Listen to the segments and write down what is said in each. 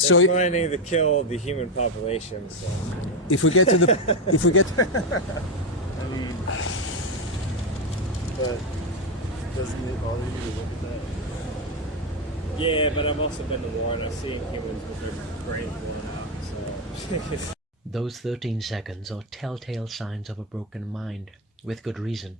So they're planning to kill the human population. So if we get to the, if we get, I mean, but doesn't it bother you to look at that? yeah, but I've also been to war and I've seen humans with their brains blown out. So Those 13 seconds are telltale signs of a broken mind, with good reason.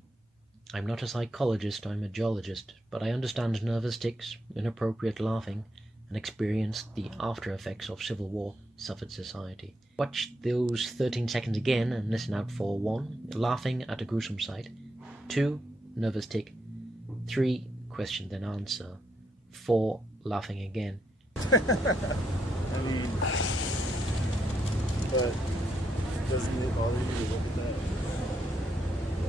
I'm not a psychologist, I'm a geologist, but I understand nervous tics, inappropriate laughing, and experienced the after effects of civil war suffered society. Watch those 13 seconds again and listen out for 1. Laughing at a gruesome sight, 2. Nervous tic, 3. Question then answer, 4. Laughing again. I mean, but doesn't it bother you to look at that?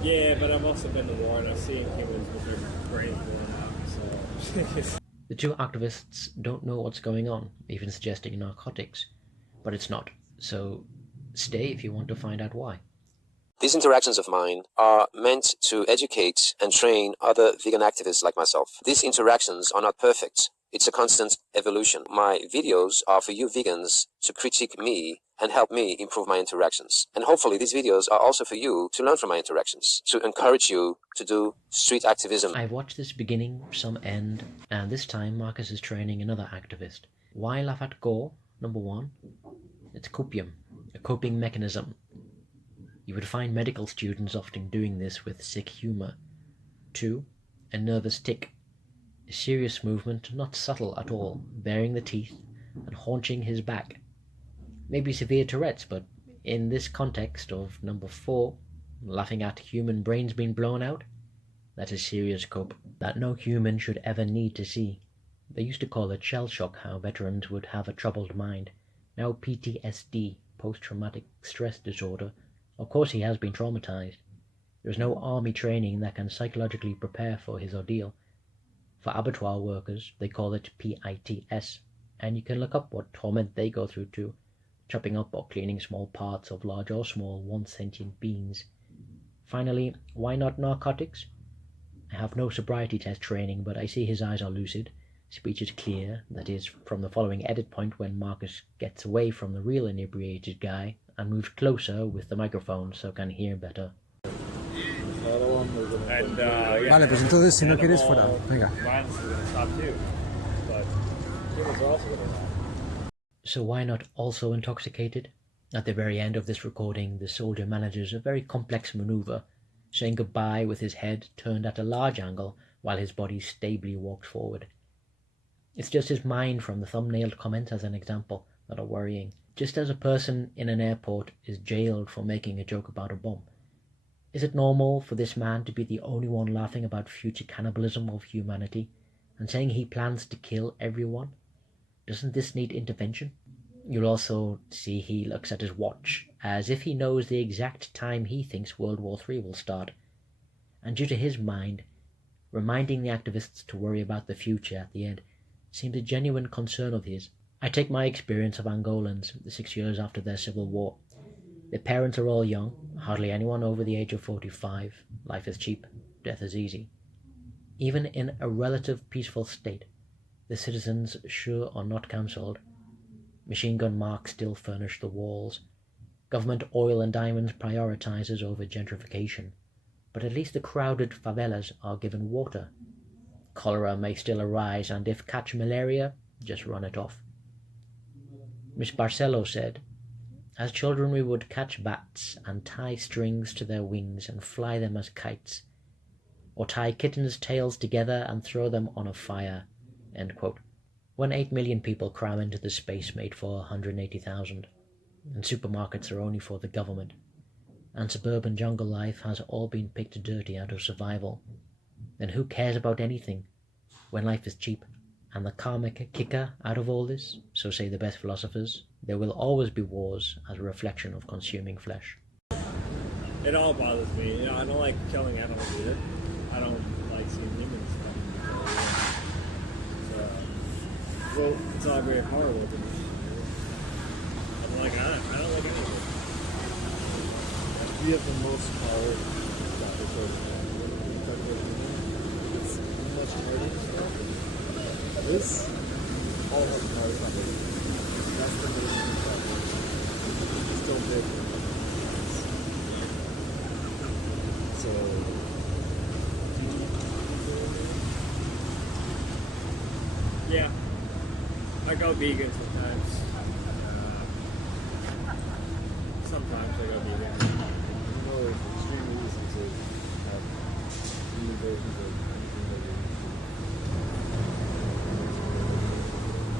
yeah, but I've also been to war and I've seen humans with their brains blown out. So The two activists don't know what's going on, even suggesting narcotics, but it's not, so stay if you want to find out why. These interactions of mine are meant to educate and train other vegan activists like myself. These interactions are not perfect. It's a constant evolution. My videos are for you vegans to critique me and help me improve my interactions. And hopefully these videos are also for you to learn from my interactions, to encourage you to do street activism. I've watched this beginning, some end, and this time Marcus is training another activist. Why laugh at gore? Number 1, it's copium, a coping mechanism. You would find medical students often doing this with sick humor. 2, a nervous tic, a serious movement, not subtle at all, baring the teeth and haunching his back. Maybe severe Tourette's, but in this context of number 4, laughing at human brains being blown out, that is serious cope that no human should ever need to see. They used to call it shell shock, how veterans would have a troubled mind. Now PTSD, post-traumatic stress disorder. Of course he has been traumatized. There is no army training that can psychologically prepare for his ordeal. For abattoir workers, they call it PITS, and you can look up what torment they go through too, chopping up or cleaning small parts of large or small once sentient beings. Finally, why not narcotics? I have no sobriety test training, but I see his eyes are lucid, speech is clear, that is, from the following edit point when Marcus gets away from the real inebriated guy and moves closer with the microphone so can hear better. and yeah, vale, pues entonces si no quieres fuera, animal venga. violence is going to stop too, but humans are also going to die. So why not also intoxicated? At the very end of this recording, the soldier manages a very complex maneuver, saying goodbye with his head turned at a large angle while his body stably walks forward. It's just his mind from the thumbnailed comment as an example that are worrying. Just as a person in an airport is jailed for making a joke about a bomb. Is it normal for this man to be the only one laughing about future cannibalism of humanity and saying he plans to kill everyone? Doesn't this need intervention? You'll also see he looks at his watch as if he knows the exact time he thinks World War III will start. And due to his mind, reminding the activists to worry about the future at the end seems a genuine concern of his. I take my experience of Angolans, the 6 years after their civil war. Their parents are all young, hardly anyone over the age of 45. Life is cheap, death is easy. Even in a relative peaceful state, the citizens sure are not cancelled. Machine gun marks still furnish the walls. Government oil and diamonds prioritizes over gentrification, but at least the crowded favelas are given water. Cholera may still arise, and if catch malaria, just run it off. Miss Barcelo said, "As children we would catch bats and tie strings to their wings and fly them as kites, or tie kittens' tails together and throw them on a fire." End quote. When 8 million people cram into the space made for 180,000, and supermarkets are only for the government, and suburban jungle life has all been picked dirty out of survival, then who cares about anything when life is cheap? And the karmic kicker out of all this, so say the best philosophers, there will always be wars as a reflection of consuming flesh. It all bothers me. You know, I don't like killing animals either. I don't like seeing humans so it's all very horrible to me. I don't like any of it. We have the most power that it's much harder. This all has power. go vegan sometimes. Sometimes I go vegan. You know, it's extremely easy to have human versions of anything that you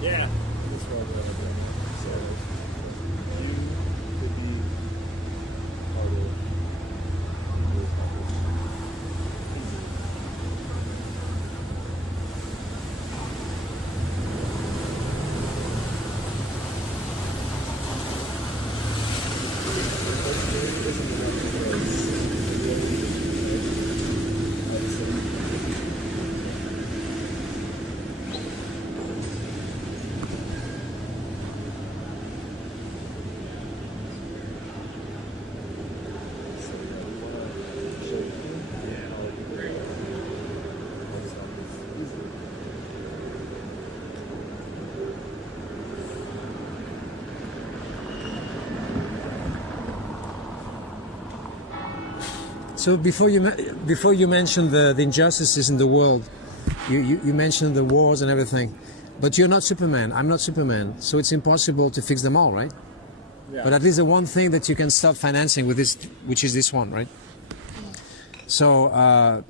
Yeah. this one that I've done. So you could be part of the So before you mentioned the injustices in the world, you mentioned the wars and everything, but you're not Superman. I'm not Superman. So it's impossible to fix them all, right? Yeah. But at least the one thing that you can start financing with this, which is this one, right? So I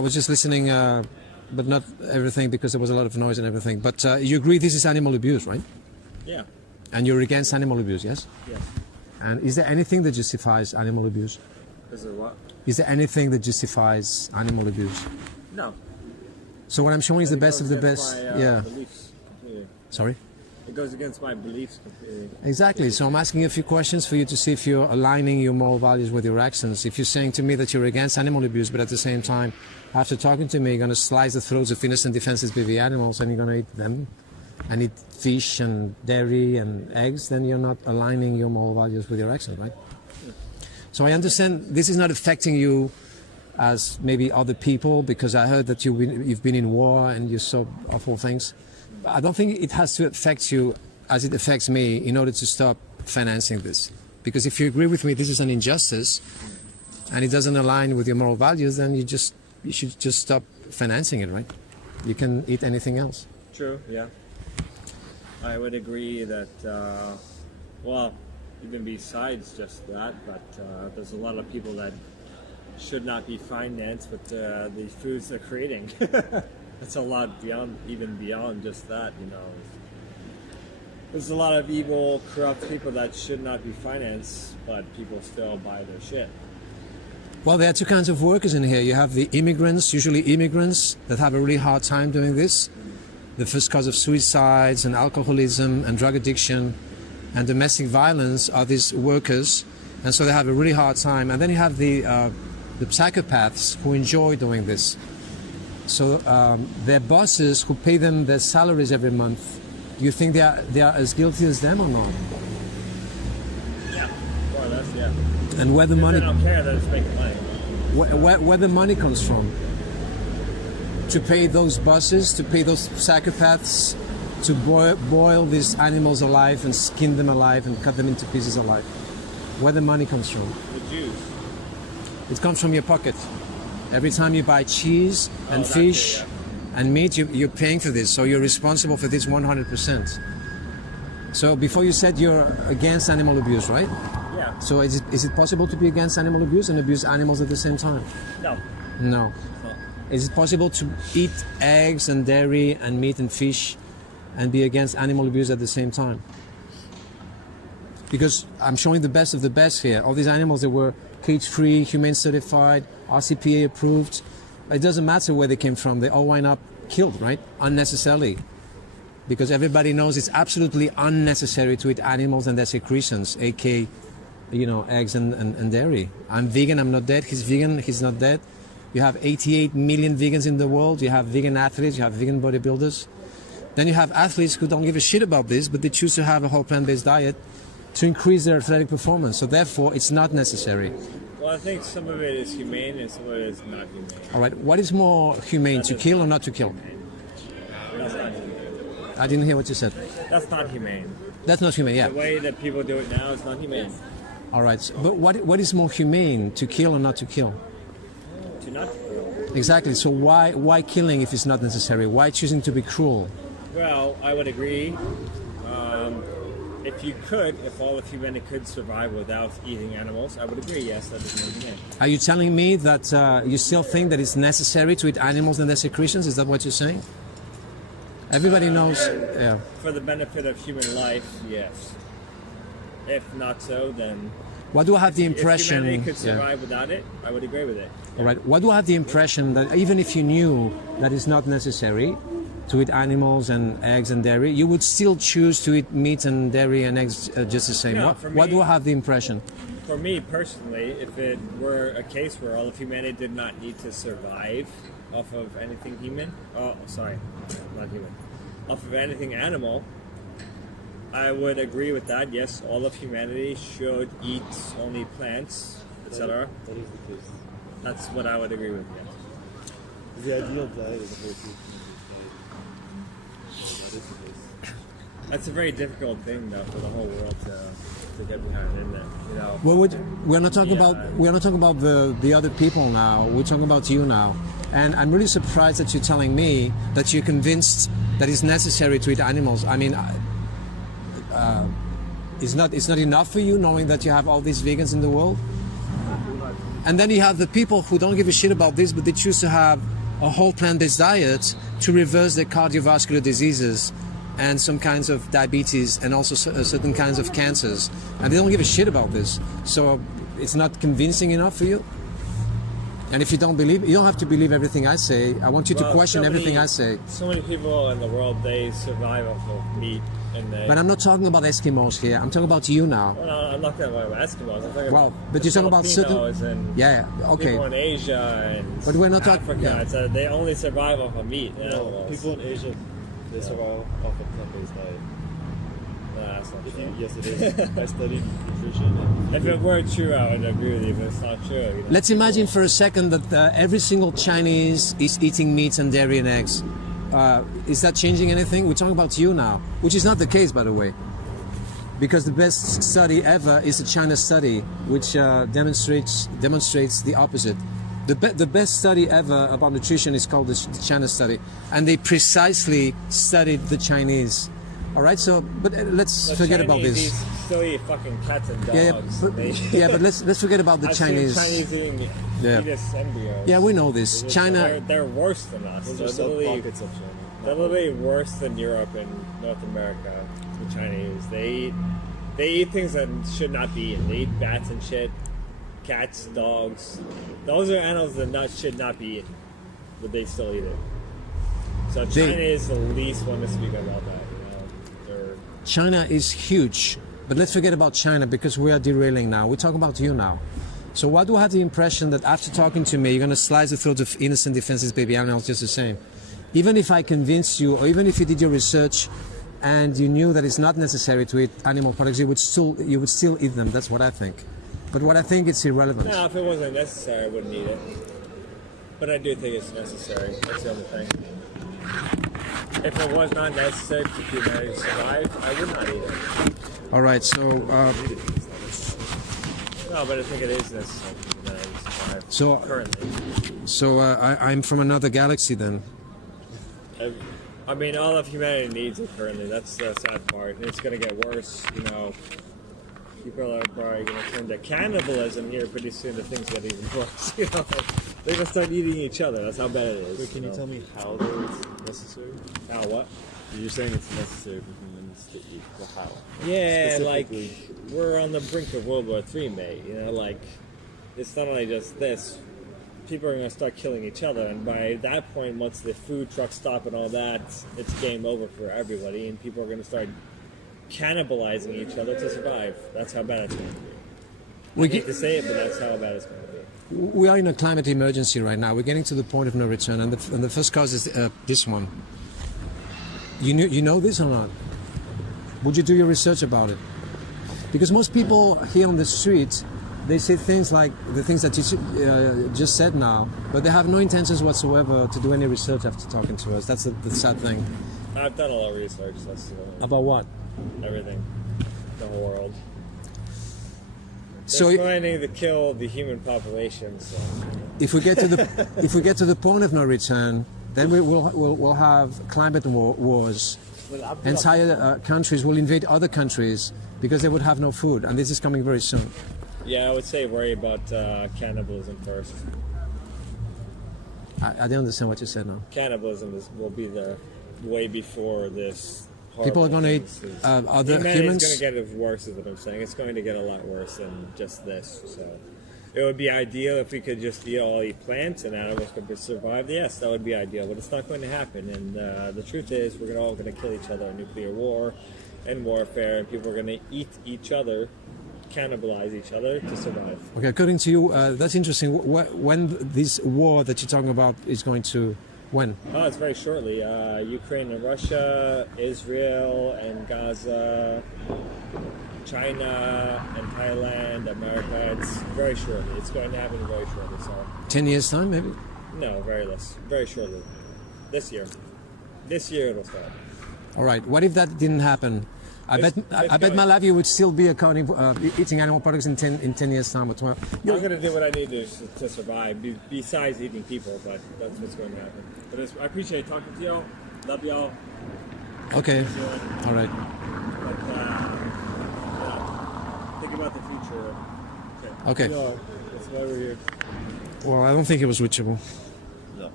was just listening, but not everything because there was a lot of noise and everything. But you agree this is animal abuse, right? Yeah. And you're against animal abuse, yes? Yes. And is there anything that justifies animal abuse? Is it what? Is there anything that justifies animal abuse? No. So what I'm showing is the It best of goes the against best. my, Yeah. Beliefs completely. Sorry? It goes against my beliefs completely. Exactly. So I'm asking you a few questions for you to see if you're aligning your moral values with your actions. If you're saying to me that you're against animal abuse, but at the same time, after talking to me, you're going to slice the throats of innocent, defenseless baby animals and you're going to eat them and eat fish and dairy and eggs, then you're not aligning your moral values with your actions, right? So I understand this is not affecting you as maybe other people, because I heard that you've been in war and you saw awful things. But I don't think it has to affect you as it affects me in order to stop financing this. Because if you agree with me, this is an injustice and it doesn't align with your moral values, then you should just stop financing it, right? You can eat anything else. True, yeah. I would agree that, well, even besides just that, but there's a lot of people that should not be financed with the foods they're creating. That's a lot beyond, even beyond just that, you know. There's a lot of evil, corrupt people that should not be financed, but people still buy their shit. Well, there are two kinds of workers in here. You have the immigrants, usually immigrants, that have a really hard time doing this. The first cause of suicides and alcoholism and drug addiction and domestic violence are these workers, and so they have a really hard time. And then you have the psychopaths who enjoy doing this. So their bosses who pay them their salaries every month, do you think they are as guilty as them or not? Yeah, more or less, yeah. And where the If money, they don't care, they're just making money. where the money comes from? To pay those bosses, to pay those psychopaths, to boil these animals alive and skin them alive and cut them into pieces alive. Where the money comes from? The Jews. It comes from your pocket. Every time you buy cheese and that fish too, and meat, you're paying for this, so you're responsible for this 100%. So before you said you're against animal abuse, right? Yeah. So is it possible to be against animal abuse and abuse animals at the same time? No. No. No. Is it possible to eat eggs and dairy and meat and fish and be against animal abuse at the same time? Because I'm showing the best of the best here. All these animals that were cage-free, humane certified, RCPA approved. It doesn't matter where they came from. They all wind up killed, right? Unnecessarily. Because everybody knows it's absolutely unnecessary to eat animals and their secretions, aka, eggs and dairy. I'm vegan, I'm not dead. He's vegan, he's not dead. You have 88 million vegans in the world. You have vegan athletes, you have vegan bodybuilders. Then you have athletes who don't give a shit about this, but they choose to have a whole plant-based diet to increase their athletic performance. So therefore, it's not necessary. Well, I think some of it is humane and some of it is not humane. All right, what is more humane, to kill or not to kill? That's not humane. I didn't hear what you said. That's not humane. That's not humane, yeah. The way that people do it now is not humane. All right, but what is more humane, to kill or not to kill? To not kill. Exactly, so why killing if it's not necessary? Why choosing to be cruel? Well, I would agree. If all of humanity could survive without eating animals, I would agree, yes, that is one thing. Are you telling me that you still think that it's necessary to eat animals and their secretions? Is that what you're saying? Everybody knows. Yeah. For the benefit of human life, yes. If not so, then What do I have the if impression? humanity could Yeah. survive without it, I would agree with it. All right. What do I have the impression that even if you knew that it's not necessary to eat animals and eggs and dairy, you would still choose to eat meat and dairy and eggs just the same? Yeah, what, for what me- do I have the impression? For me personally, if it were a case where all of humanity did not need to survive off of anything human, not human, off of anything animal, I would agree with that. Yes, all of humanity should eat only plants, etc. That is the case. That's what I would agree with. Yes. The ideal diet is a whole food diet. That is the case. That's a very difficult thing, though, for the whole world to get behind, isn't it? You know. Well, we're not talking Yeah. about the other people now. We're talking about you now, and I'm really surprised that you're telling me that you're convinced that it's necessary to eat animals. I mean, it's not enough for you knowing that you have all these vegans in the world, and then you have the people who don't give a shit about this, but they choose to have a whole plant-based diet to reverse their cardiovascular diseases and some kinds of diabetes and also certain kinds of cancers, and they don't give a shit about this. So it's not convincing enough for you. And if you don't believe, you don't have to believe everything I say. I want you to Well, question so everything many- I say. So many people in the world, they survive off of meat, and they. But I'm not talking about Eskimos here. I'm talking about you now. Well, no, I'm not talking about Eskimos. I'm talking Well, about but the you're talking about certain. Filipinos and Yeah. Okay. people in Asia and But we're not talking- Africa. yeah. It's they only survive off of meat. And No, animals. people in Asia, they survive off a plant-based diet. No, that's not If true. you, yes, it is. I studied nutrition. And If it were true, I would agree with you, but it's not true. You know? Let's imagine for a second that every single Chinese is eating meat and dairy and eggs. Is that changing anything? We're talking about you now, which is not the case, by the way. Because the best study ever is a China study, which demonstrates the opposite. The best study ever about nutrition is called the China study, and they precisely studied the Chinese. All right, so but let's The forget about Chinese this. still eat fucking cats and dogs. Yeah, but let's forget about the I've Chinese. seen Chinese eating Yeah. fetus embryos. Yeah, we know this. China. They're worse than us. those They're are sub literally, pockets of China. they're literally worse than Europe and North America. The Chinese. They eat things that should not be eaten. They eat bats and shit, cats, dogs. Those are animals that should not be eaten, but they still eat it. So China is the least one to speak about that. You know, they're China is huge, but let's forget about China because we are derailing now. We're talking about you now. So why do I have the impression that after talking to me, you're going to slice the throat of innocent, defenseless baby animals just the same? Even if I convinced you, or even if you did your research and you knew that it's not necessary to eat animal products, you would still eat them. That's what I think. But what I think it's irrelevant. no, if it wasn't necessary, I wouldn't eat it. But I do think it's necessary. That's the other thing. If it was not necessary for humanity to survive, I would not eat it. All right, so No, but I think it is necessary for humanity to survive. So- currently, I'm from another galaxy then. I mean, all of humanity needs it currently. That's the sad part. And it's going to get worse. You know, people are probably going to turn to cannibalism here pretty soon. The things get even worse. You know, they're going to start eating each other. That's how bad it is. So can you tell me how though it's necessary? How what? You're saying it's necessary for humans to eat. Well, how? Yeah, like Specifically. we're on the brink of World War III, mate. You know, like it's not only just this. People are going to start killing each other, and by that point, once the food trucks stop and all that, it's game over for everybody, and people are going to start cannibalizing each other to survive. That's how bad it's going to be. We I hate get- to say it, but that's how bad it's going to be. We are in a climate emergency right now. We're getting to the point of no return, and the first cause is this one. You know this or not? Would you do your research about it? Because most people here on the street, they say things like the things that you just said now, but they have no intentions whatsoever to do any research after talking to us. That's the sad thing. I've done a lot of research. That's About what? everything, the whole world. So They're planning to kill the human population. So. if we get to the point of no return, then we'll have climate wars. Entire countries will invade other countries because they would have no food, and this is coming very soon. Yeah, I would say worry about cannibalism first. I don't understand what you said now. Cannibalism will be the way before this. People are going to eat other humans? It's going to get worse, is what I'm saying. It's going to get a lot worse than just this. So it would be ideal if we could just all eat plants and animals could survive. Yes, that would be ideal, but it's not going to happen. And the truth is, we're all going to kill each other in nuclear war and warfare, and people are going to eat each other, cannibalize each other to survive. Okay, according to you, that's interesting. When this war that you're talking about is going to... When? Oh, it's very shortly. Ukraine and Russia, Israel and Gaza, China and Thailand, America. It's very shortly. It's going to happen very shortly. So 10 years' time, maybe? No, very less. Very shortly. This year. This year it'll start. All right. What if that didn't happen? I bet Malawi would still be eating animal products in 10 years' time or 12. I'm going to do what I need to survive, besides eating people, but that's what's going to happen. But I appreciate talking to y'all. Love y'all. Okay. All right. But, think about the future. Okay. Yeah, that's why we're here. Well, I don't think it was reachable. No.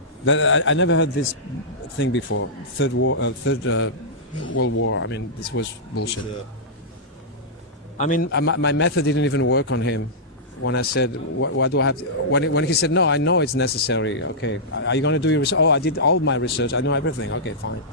I never heard this thing before. Third World War. I mean, this was bullshit. I mean, my method didn't even work on him. When I said, what do I have to... When he said, no, I know it's necessary. Okay, are you going to do your research? Oh, I did all my research. I know everything. Okay, fine.